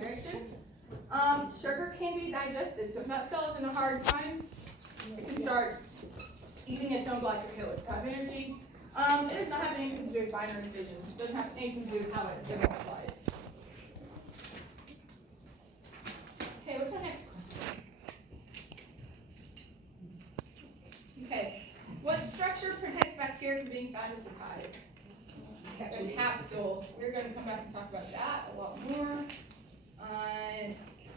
dehydration. Sugar can be digested, so if that cell is in a hard times, it can start eating its own glycocalyx to have energy. It does not have anything to do with binary fission. It doesn't have anything to do with how it multiplies. Okay, what's our next question? Okay, what structure protects bacteria from being phagocytized? The capsules. We're going to come back and talk about that a lot more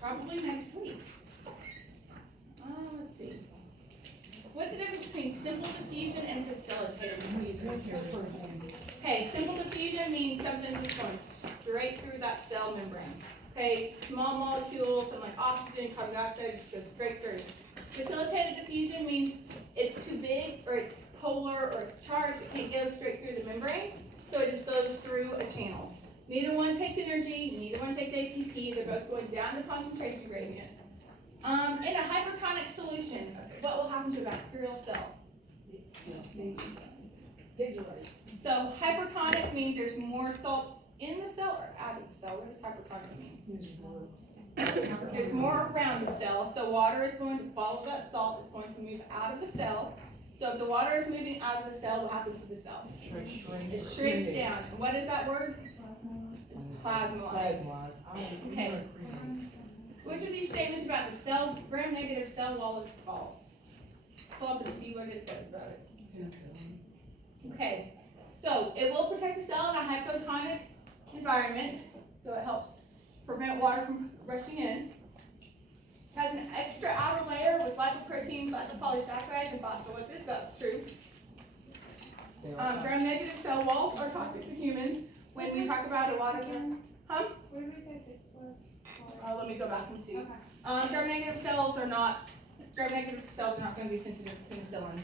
probably next week. Let's see. What's the difference between simple diffusion and facilitated diffusion? Okay, simple diffusion means something's just going straight through that cell membrane. Okay, small molecules, something like oxygen, carbon dioxide, just goes straight through. Facilitated diffusion means it's too big, or it's polar, or it's charged, it can't go straight through the membrane, so it just goes through a channel. Neither one takes energy, neither one takes ATP, they're both going down the concentration gradient. In a hypertonic solution, what will happen to a bacterial cell? So hypertonic means there's more salt in the cell or out of the cell. What does hypertonic mean? There's more around the cell, so water is going to follow that salt. It's going to move out of the cell. So if the water is moving out of the cell, what happens to the cell? It shrinks down. And what is that word? It's plasmolized. Okay. Which of these statements about the cell gram-negative cell wall is false? Pull up and see what it says about it. Okay. So it will protect the cell in a hypotonic environment, so it helps prevent water from rushing in. It has an extra outer layer with lipoproteins, lipopolysaccharides, and phospholipids. That's true. Gram-negative cell walls are toxic to humans. When we talk about a lot of them, What did we say 6 was? let me go back and see. Okay. Gram-negative cells are not going to be sensitive to penicillin.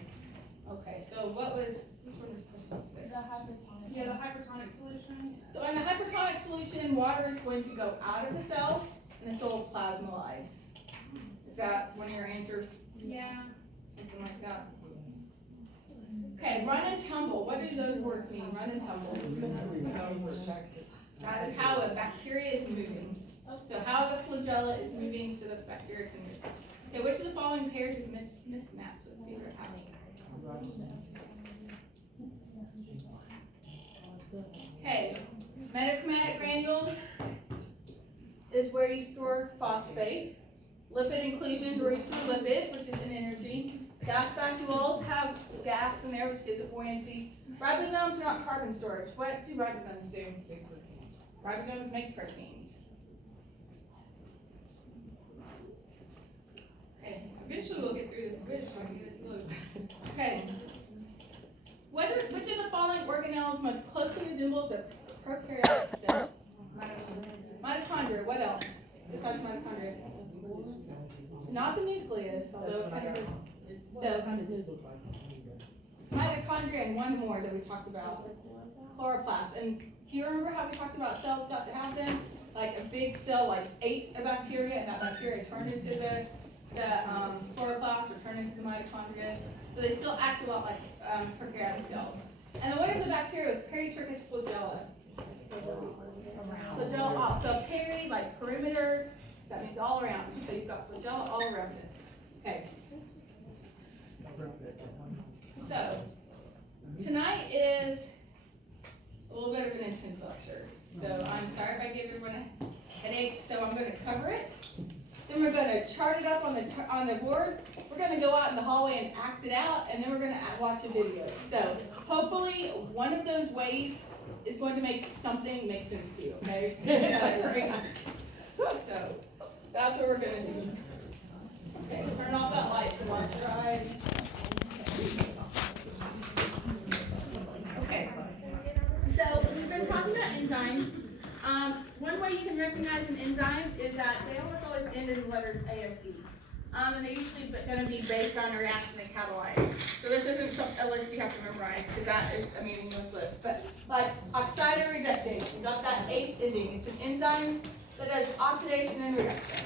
Okay, so which one was question 6? The hypertonic. Yeah, the hypertonic solution. So in a hypertonic solution, water is going to go out of the cell, and the cell will plasmolize. Is that one of your answers? Yeah. Something like that. Okay, run and tumble. What do those words mean? Run and tumble. That is how a bacteria is moving. So how the flagella is moving so that the bacteria can move. Okay, which of the following pairs is mismatched? Let's see what happens. Okay, metachromatic granules is where you store phosphate. Lipid inclusions where you store lipid, which is an energy. Gas vacuoles have gas in there, which gives it buoyancy. Ribosomes are not carbon storage. What do ribosomes do? Ribosomes make proteins. Okay, eventually we'll get through this bridge so I can get it to look. Okay. Which of the following organelles most closely resembles a prokaryotic cell? Mitochondria. What else besides mitochondria? Not the nucleus, although it kind of is. So, mitochondria and one more that we talked about, chloroplast. And do you remember how we talked about cells got to have them? Like a big cell, like ate a bacteria, and that bacteria turned into the chloroplast or turned into the mitochondria. So they still act a lot like prokaryotic cells. And then what is the bacteria with peritrichous flagella? Flagella off. So peri, like perimeter, that means all around. So you've got flagella all around it. Okay. So tonight is a little bit of an intense lecture. So I'm sorry if I gave everyone a headache. So I'm going to cover it. Then we're going to chart it up on the board. We're going to go out in the hallway and act it out, and then we're going to watch a video. So hopefully one of those ways is going to make something make sense to you, okay? So that's what we're going to do. Okay, turn off that light so watch your eyes. Okay, so we've been talking about enzymes. One way you can recognize an enzyme is that they almost always end in the letters ASE. And they're usually going to be based on a reaction they catalyze. So this isn't a list you have to memorize, because that is a meaningless list. But like oxido reductase, you got that ACE ending. It's an enzyme that does oxidation and reduction.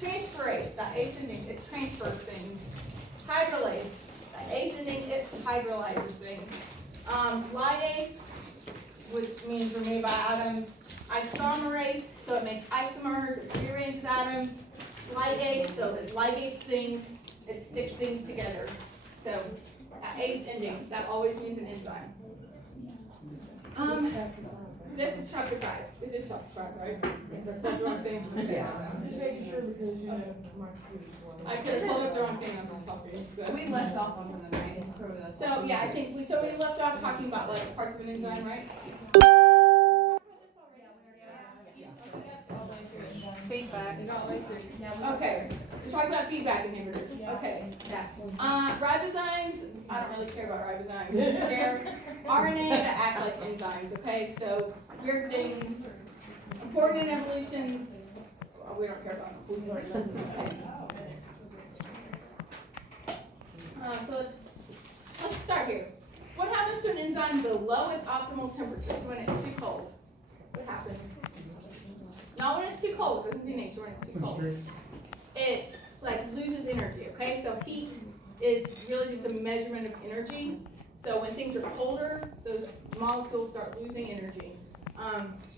Transferase, that ACE ending, it transfers things. Hydrolase, that ACE ending, it hydrolyzes things. Lyase, which means remove by atoms. Isomerase, so it makes isomers, it rearranges atoms. Ligase, so it ligates things, it sticks things together. So, that ACE ending, that always means an enzyme. This is chapter 5. This is chapter 5, right? That's the wrong thing. Just making sure because you know my computer's one. I could have pulled up the wrong thing, I'm just copying. We left off on them, right? So, yeah, I think we left off talking about like parts of an enzyme, right? Feedback. Okay, we're talking about feedback inhibitors. Okay, yeah. Ribozymes, I don't really care about ribozymes. They're RNA that act like enzymes, okay? So, weird things, important in evolution, we don't care about them. Okay. So let's start here. What happens to an enzyme below its optimal temperature? So when it's too cold, what happens? Not when it's too cold, it doesn't do nature when it's too cold. It like loses energy, okay? So heat is really just a measurement of energy. So when things are colder, those molecules start losing energy.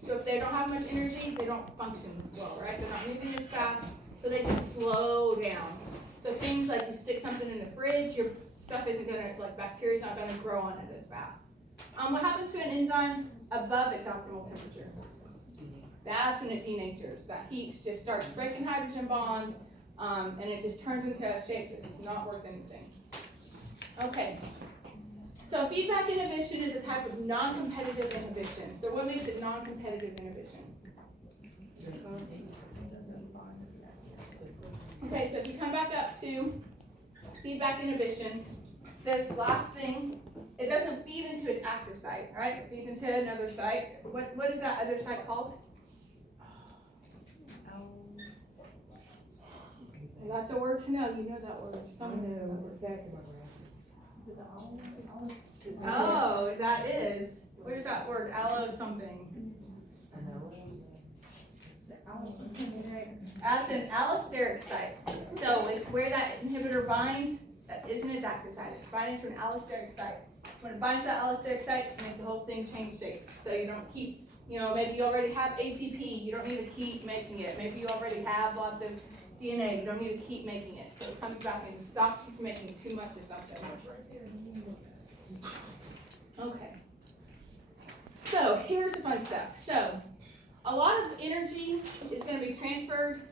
So if they don't have much energy, they don't function well, right? They're not moving as fast, so they just slow down. So things like you stick something in the fridge, your stuff isn't gonna, like bacteria's not gonna grow on it as fast. What happens to an enzyme above its optimal temperature? That's when it denatures. That heat just starts breaking hydrogen bonds, and it just turns into a shape that's just not worth anything. Okay. So feedback inhibition is a type of non-competitive inhibition. So what makes it non-competitive inhibition? Okay, so if you come back up to feedback inhibition, this last thing, it doesn't feed into its active site, all right? It feeds into another site. What is that other site called? Well, that's a word to know. You know that word. It's back in my Oh, that is. What is that word? Allo something. That's an allosteric site. So it's where that inhibitor binds. That isn't its active site. It's binding to an allosteric site. When it binds to that allosteric site, it makes the whole thing change shape. So you don't keep, maybe you already have ATP. You don't need to keep making it. Maybe you already have lots of DNA. You don't need to keep making it. So it comes back and stops you from making too much of something. Okay. So here's the fun stuff. So a lot of energy is going to be transferred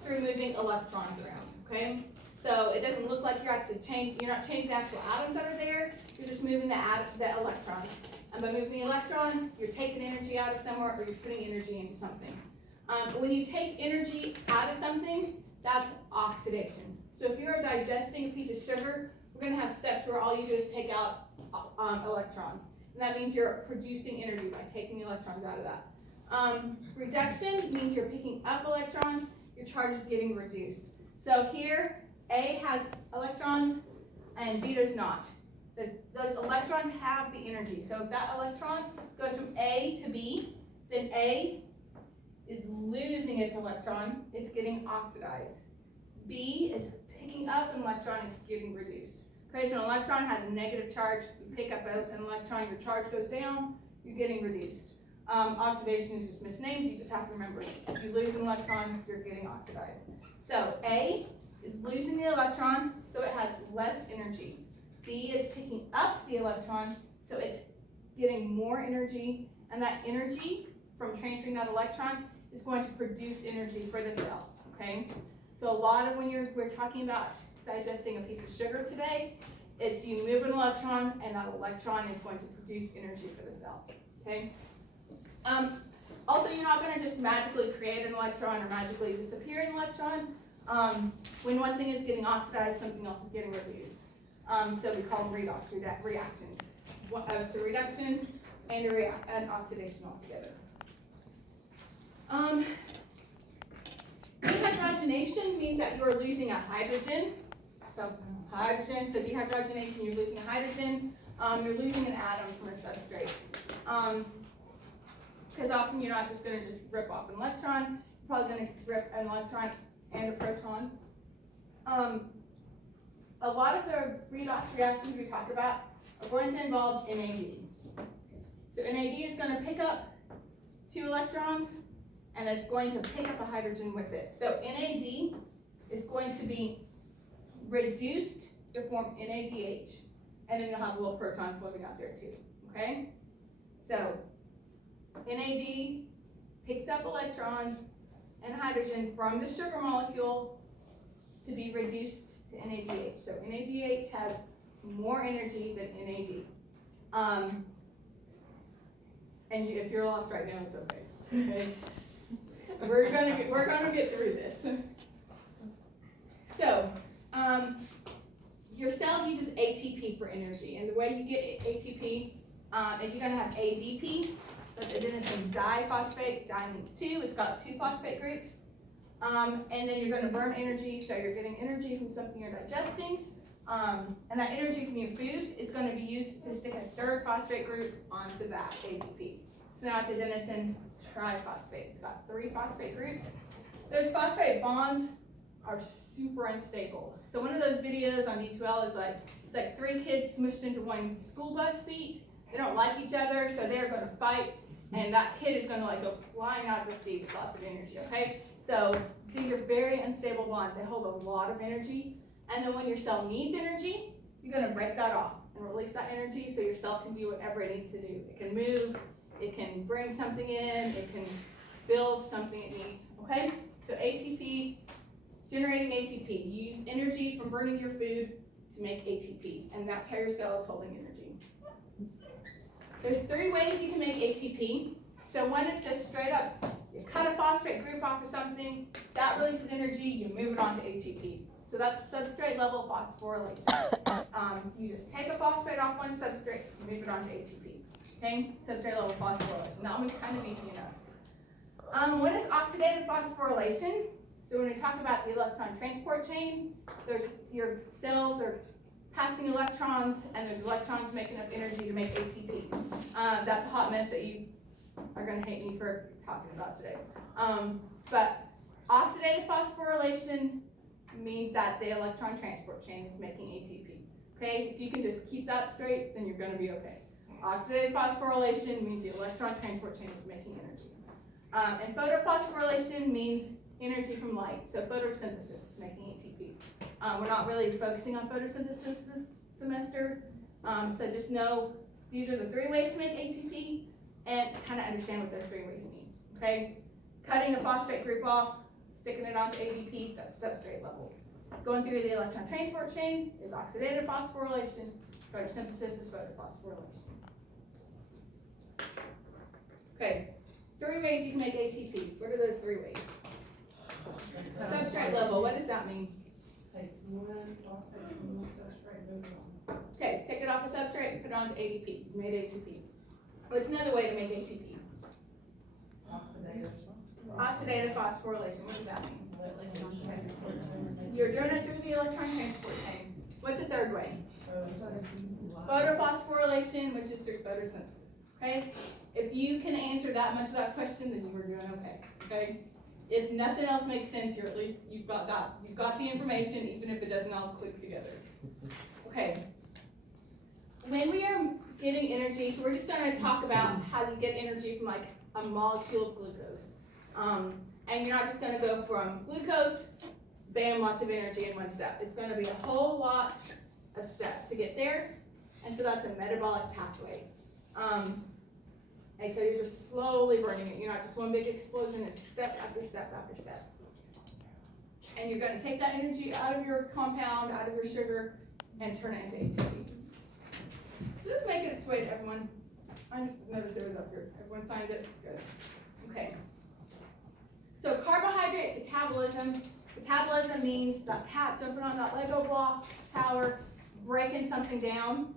through moving electrons around. Okay. So it doesn't look like you're not changing the actual atoms that are there. You're just moving the electrons. And by moving the electrons, you're taking energy out of somewhere or you're putting energy into something. When you take energy out of something, that's oxidation. So if you're digesting a piece of sugar, we're going to have steps where all you do is take out electrons. And that means you're producing energy by taking the electrons out of that. Reduction means you're picking up electrons, your charge is getting reduced. So here, A has electrons and B does not. Those electrons have the energy. So if that electron goes from A to B, then A is losing its electron, it's getting oxidized. B is picking up an electron, it's getting reduced. Okay, so an electron has a negative charge, you pick up an electron, your charge goes down, you're getting reduced. Oxidation is just misnamed, you just have to remember, if you lose an electron, you're getting oxidized. So A is losing the electron, so it has less energy. B is picking up the electron, so it's getting more energy, and that energy from transferring that electron is going to produce energy for the cell, okay? So a lot of when we're talking about digesting a piece of sugar today, it's you move an electron and that electron is going to produce energy for the cell, okay? Also, you're not gonna just magically create an electron or magically disappear an electron. When one thing is getting oxidized, something else is getting reduced. So we call them redox reactions. It's a reduction and an oxidation altogether. Dehydrogenation means that you're losing a hydrogen. So dehydrogenation, you're losing a hydrogen. You're losing an atom from a substrate. Because often you're not just going to just rip off an electron, you're probably going to rip an electron and a proton. A lot of the redox reactions we talk about are going to involve NAD. So NAD is going to pick up 2 electrons, and it's going to pick up a hydrogen with it. So NAD is going to be reduced to form NADH, and then you'll have a little proton floating out there too, okay? So NAD picks up electrons and hydrogen from the sugar molecule to be reduced to NADH. So NADH has more energy than NAD. And if you're lost right now, it's okay. Okay? We're gonna get through this. So, your cell uses ATP for energy, and the way you get ATP is you're gonna have ADP, that's adenosine diphosphate. Di means 2. It's got 2 phosphate groups, and then you're gonna burn energy, so you're getting energy from something you're digesting, and that energy from your food is gonna be used to stick a 3rd phosphate group onto that ADP. So now it's adenosine triphosphate. It's got 3 phosphate groups. Those phosphate bonds are super unstable. So one of those videos on D2L is it's like 3 kids smushed into one school bus seat. They don't like each other, so they're gonna fight, and that kid is gonna go flying out of the seat with lots of energy, okay? So these are very unstable bonds. They hold a lot of energy, and then when your cell needs energy, you're gonna break that off and release that energy so your cell can do whatever it needs to do. It can move, it can bring something in, it can build something it needs, okay? So ATP, generating ATP. You use energy from burning your food to make ATP, and that's how your cell is holding energy. There's 3 ways you can make ATP. So one is just straight up, you cut a phosphate group off of something, that releases energy, you move it on to ATP. So that's substrate level phosphorylation. You just take a phosphate off one substrate, move it on to ATP. Okay, substrate level phosphorylation. That one's kind of easy enough. One is oxidative phosphorylation. So when we talk about the electron transport chain, your cells are passing electrons, and there's electrons making up energy to make ATP. That's a hot mess that you are going to hate me for talking about today. But oxidative phosphorylation means that the electron transport chain is making ATP. Okay, if you can just keep that straight, then you're going to be okay. Oxidative phosphorylation means the electron transport chain is making energy. And photophosphorylation means energy from light, so photosynthesis, making ATP. We're not really focusing on photosynthesis this semester, so just know these are the 3 ways to make ATP, and kind of understand what those 3 ways mean, okay? Cutting a phosphate group off, sticking it onto ADP, that's substrate level. Going through the electron transport chain is oxidative phosphorylation, photosynthesis is photophosphorylation. Okay, 3 ways you can make ATP. What are those 3 ways? Substrate level, what does that mean? Takes one phosphate from one substrate, move it on. Okay, take it off a substrate, put it onto ADP. You made ATP. What's another way to make ATP? Oxidative phosphorylation. What does that mean? You're doing it through the electron transport chain. What's a 3rd way? Photophosphorylation, which is through photosynthesis. Okay? If you can answer that much of that question, then you are doing okay. Okay? If nothing else makes sense, you're at least you've got that. You've got the information, even if it doesn't all click together. Okay. When we are getting energy, so we're just going to talk about how you get energy from like a molecule of glucose. And you're not just going to go from glucose, bam, lots of energy in one step. It's going to be a whole lot of steps to get there, and so that's a metabolic pathway. And so you're just slowly burning it. You're not just one big explosion, it's step after step after step. And you're going to take that energy out of your compound, out of your sugar, and turn it into ATP. Is this making its way to everyone? I just noticed it was up here. Everyone signed it? Good. Okay. So carbohydrate metabolism. Metabolism means that cat jumping on that Lego block tower, breaking something down,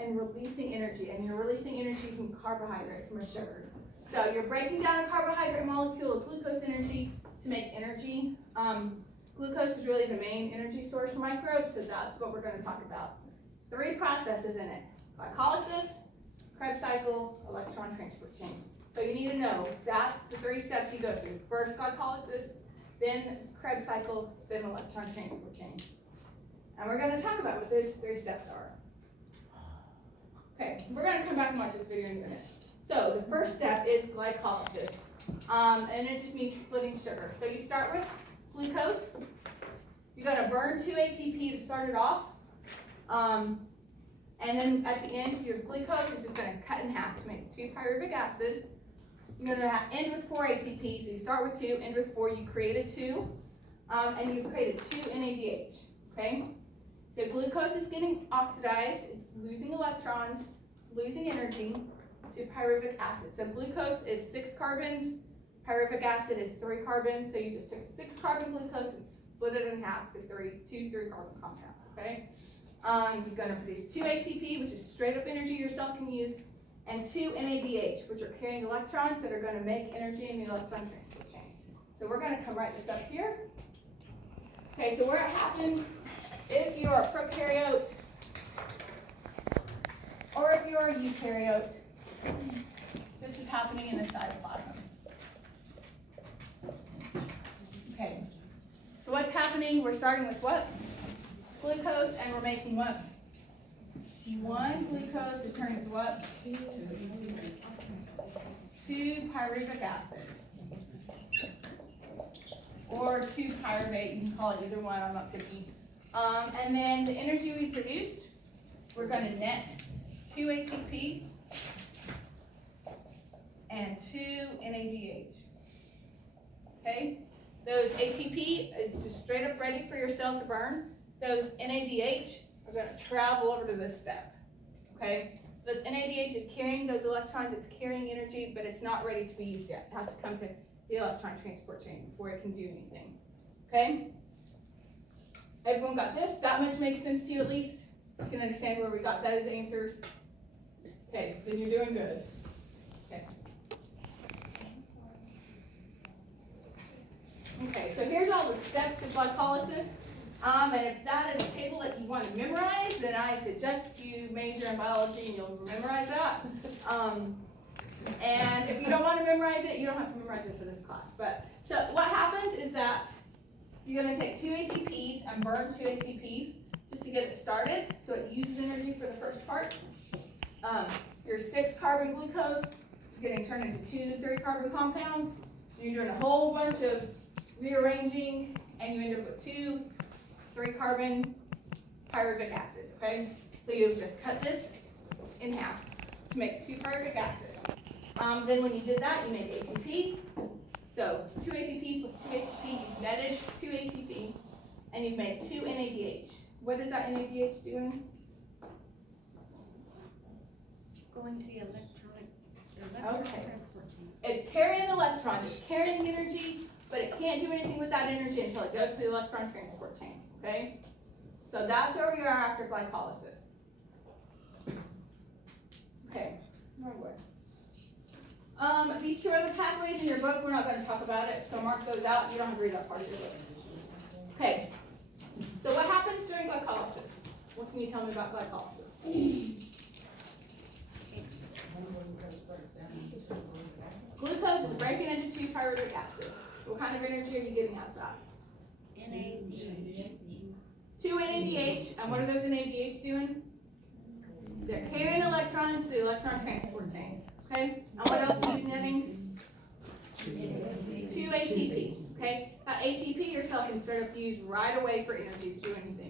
and releasing energy. And you're releasing energy from carbohydrate, from a sugar. So you're breaking down a carbohydrate molecule of glucose energy to make energy. Glucose is really the main energy source for microbes, so that's what we're going to talk about. 3 processes in it: glycolysis, Krebs cycle, electron transport chain. So you need to know that's the 3 steps you go through. First glycolysis, then Krebs cycle, then electron transport chain. And we're going to talk about what those 3 steps are. Okay, we're going to come back and watch this video in a minute. So the first step is glycolysis, and it just means splitting sugar. So you start with glucose. You're gonna burn 2 ATP to start it off, and then at the end, your glucose is just gonna cut in half to make 2 pyruvic acid. You're gonna end with 4 ATP, so you start with 2, end with 4, you create a 2, and you've created 2 NADH, okay? So glucose is getting oxidized, it's losing electrons, losing energy to pyruvic acid. So glucose is 6 carbons, pyruvic acid is 3 carbons, so you just took 6 carbon glucose and split it in half to 2 3-carbon compounds, okay? You're gonna produce 2 ATP, which is straight up energy your cell can use, and 2 NADH, which are carrying electrons that are gonna make energy in the electron transport chain. So we're gonna come write this up here. Okay, so where it happens, if you're a prokaryote, or if you're a eukaryote, this is happening in the cytoplasm. Okay, so what's happening, we're starting with what? Glucose, and we're making what? 1 glucose is turning to what? 2 pyruvic acid. Or 2 pyruvate, you can call it either one, I'm not picky. And then the energy we produced, we're gonna net 2 ATP and 2 NADH. Okay? Those ATP is just straight up ready for your cell to burn. Those NADH are gonna travel over to this step. Okay? So this NADH is carrying those electrons, it's carrying energy, but it's not ready to be used yet. It has to come to the electron transport chain before it can do anything. Okay? Everyone got this? That much makes sense to you at least? You can understand where we got those answers? Okay, then you're doing good. Okay. Okay, so here's all the steps of glycolysis. And if that is a table that you want to memorize, then I suggest you major in biology and you'll memorize that. And if you don't want to memorize it, you don't have to memorize it for this class. But so what happens is that you're going to take 2 ATPs and burn 2 ATPs just to get it started. So it uses energy for the first part. Your 6 carbon glucose is getting turned into 2 to 3 carbon compounds. You're doing a whole bunch of rearranging, and you end up with 2 3 carbon pyruvic acid. Okay, so you've just cut this in half to make 2 pyruvic acid. Then when you did that, you made ATP. So 2 ATP plus 2 ATP, you've netted 2 ATP, and you've made 2 NADH. What is that NADH doing? It's going to the electron Okay. transport chain. It's carrying electrons, it's carrying energy, but it can't do anything with that energy until it goes to the electron transport chain, okay? So that's where we are after glycolysis. Okay, wrong way. These 2 other pathways in your book, we're not going to talk about it, so mark those out. You don't have to read that part of your book. Okay, so what happens during glycolysis? What can you tell me about glycolysis? Glucose is breaking into 2 pyruvic acid. What kind of energy are you getting out of that? NADH. 2 NADH, and what are those NADH doing? They're carrying electrons to the electron transport chain. Okay, and what else are you netting? 2 ATP. Okay, that ATP your cell can start up use right away for energy to do anything.